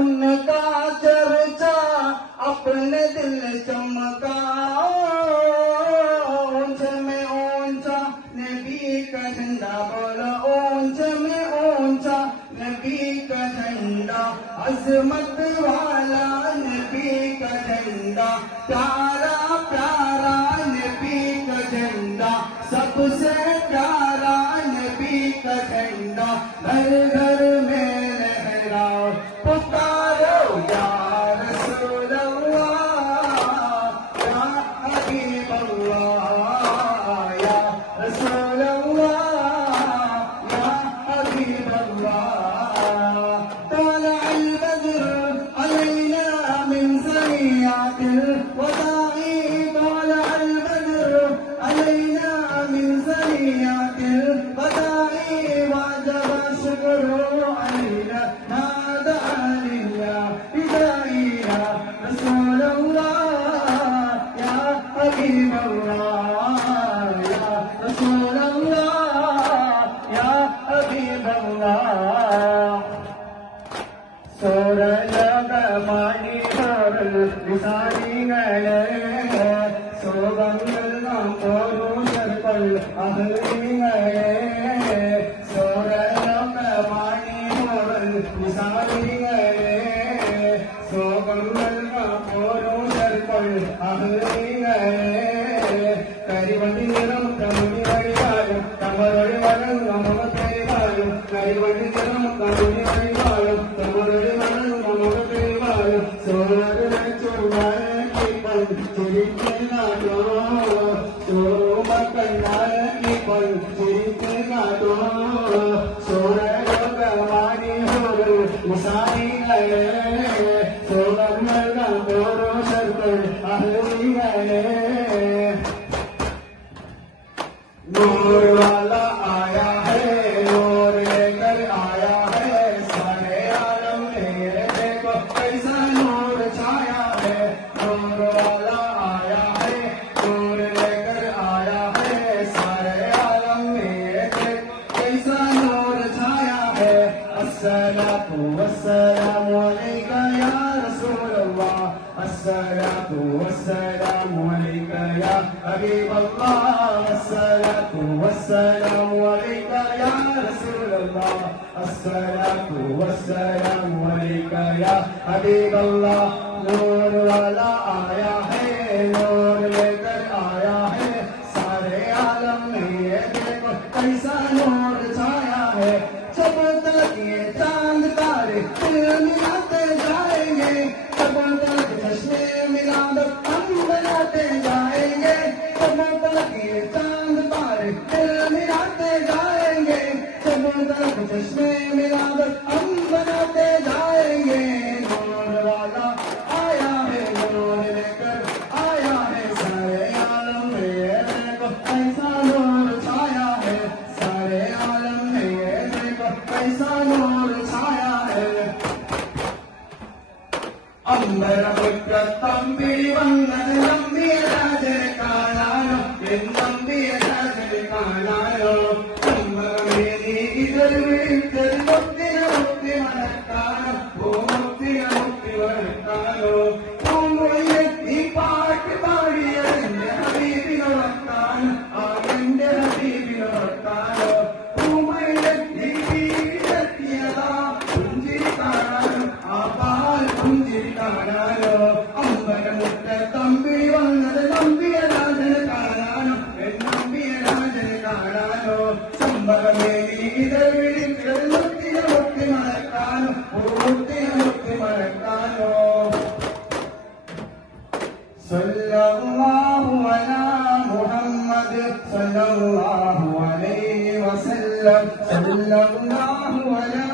उनका चर्चा अपने दिल चमका ऊंच में ऊंचा नबी का झंडा बोलो ऊंच में ऊंचा नबी का झंडा अजमत वाला नबी का झंडा प्यारा प्यारा नबी का झंडा सबसे प्यारा नबी का झंडा घर घर में लहराओ पुकारो या रसूल अल्लाह या हबीब अल्लाह या रसूल अल्लाह या हबीब अल्लाह तला البدر علينا من سنيات الوداع طلع البدر علينا من سنيات الوداع وجب الشكر علينا ما دعا لله بداعينا رسول الله يا حبيب الله يا رسول الله يا حبيب الله സോരലകമണി പോൽ വിസാരികളെ സോഗങ്ങൾ നാം പോരുഷർക്കൊൾ അഹ്ലികളെ സോരലകമണി പോൽ വിസാരികളെ സോഗങ്ങൾ നാം പോരുഷർക്കൊൾ അഹ്ലികളെ കരിവണ്ടി നിറം കമുനി വഴിയാലും കമറൊഴി വളർന്നു മുഖത്തേവാലും കരിവണ്ടി നിറം കമുനി വഴിയാലും കമറൊഴി नूर वाला आया है नूर लेकर आया है सारे आलम मेरे देखो कैसा नूर छाया है नूर वाला आया है नूर लेकर आया है सारे आलम मेरे देखो कैसा नूर छाया है अस्सलातु वस्सलामु अलैका या रसूल अल्लाह अस्सलातु वस्सलामु अलैका या हबीब अल्लाह الصلاة والسلام عليك يا رسول الله الصلاة والسلام عليك يا حبيب الله نور वाला आया है नूर लेकर आया है सारे आलम में ये देखो कैसा नूर छाया है जब तक ये चांद तारे दिल मिलाते जाएंगे जब तक चश्मे मिलादत हम बनाते जाएंगे जब तक ये दिल मिलाते जाएंगे जब तक चश्मे मिलादत हम बनाते जाएंगे नूर वाला आया है नूर लेकर आया है सारे आलम में देखो कैसा नूर छाया है सारे आलम में देखो कैसा नूर छाया है അമ്പരമുറ്റത്തമ്പിളി വന്നത് നമ്പിയ രാജനെ കാണാനോ നമ്പിയ രാജനെ കാണാനോ അമ്പരമേനി ഇതൽ വിളിച്ചത് മുത്തിനെ മുത്തി മണക്കാനോ മുത്തിനെ മുത്തി മണക്കാനോ പൂങ്കുഴലിൽ ഈ പാട്ട് പാടിയത് എന്റെ ഹബീബിനോടൊത്താനോ ആ എന്റെ ഹബീബിനോടൊത്താനോ പൂമയിലെ ഈ വീട്ടിലെത്തിയതാ പുഞ്ചിരി കാണാനോ ആ പാൽ പുഞ്ചിരി കാണാനോ അമ്പരമുറ്റത്തമ്പിളി വന്നത് നമ്പിയ രാജനെ കാണാനോ നമ്പിയ രാജനെ കാണാനോ സമ്പകമേനി ഇതൽ വിളിച്ചത് മുത്തിനെ മുത്തി മണക്കാനോ മുത്തിനെ മുത്തി മണക്കാനോ സല്ലല്ലാഹു അലാ മുഹമ്മദ് സല്ലല്ലാഹു അലൈഹി വസല്ലം സല്ലല്ലാഹു അലാ